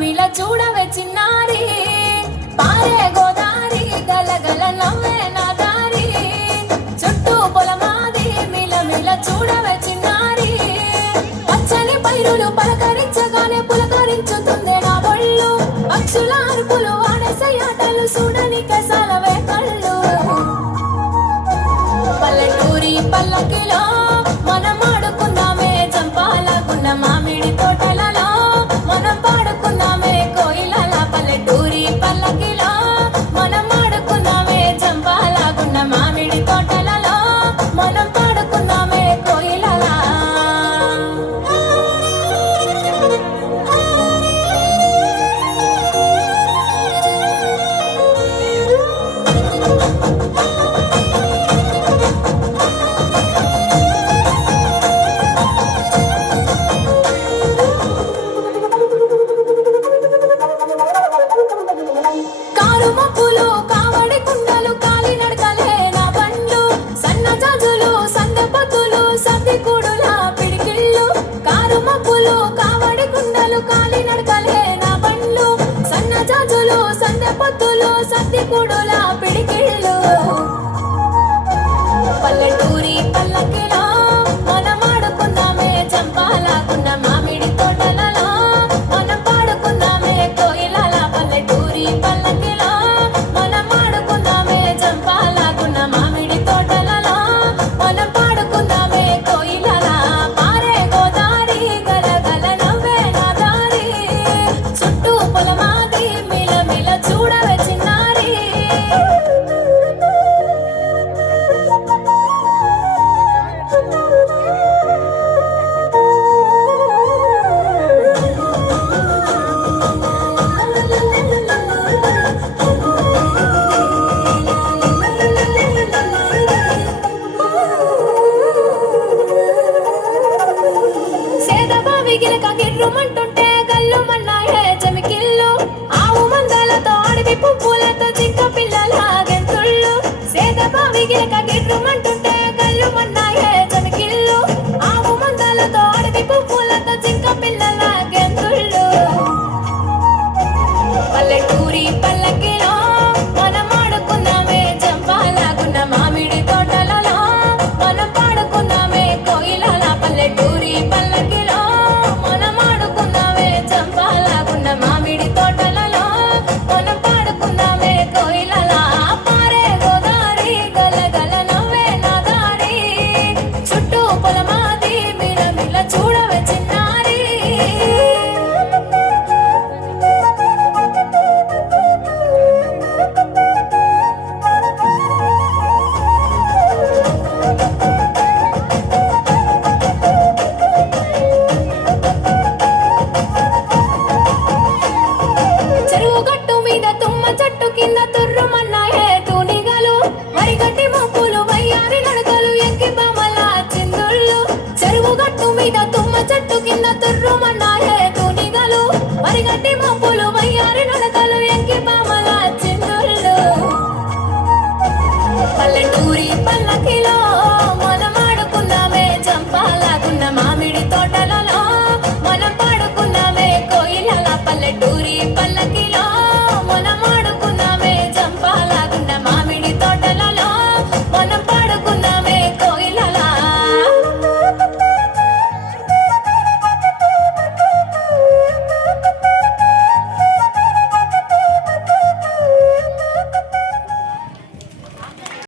మిల చూడవే చిన్నారి పారే గోదారి గలగల నవ్వే నా దారి చుట్టూ పొలమాది మిల మిల చూడవే చిన్నారి పచ్చని పైరులు పలకరించగానే పులకరించుతుంది నా ఒళ్ళు పక్షుల అరుపులు వాడేసే ఆటలు చూడని కసాలవే కళ్ళు పల్లెటూరి పల్లకిలో మనం ఆడుకుందామే చంపాలకున్న మామిడి తోటలలో మనం పాడుకుందామే కోయిలల పల్లెటూరి పల్లకిలో మనం ఆడుకుందామే చంపాలకున్న మామిడి తోటలలో మనం పాడుకుందామే కోయిలల కాలి నడకలే నా బండ్లు సన్న జాజులు సందె పొత్తులు సత్తి కూడులా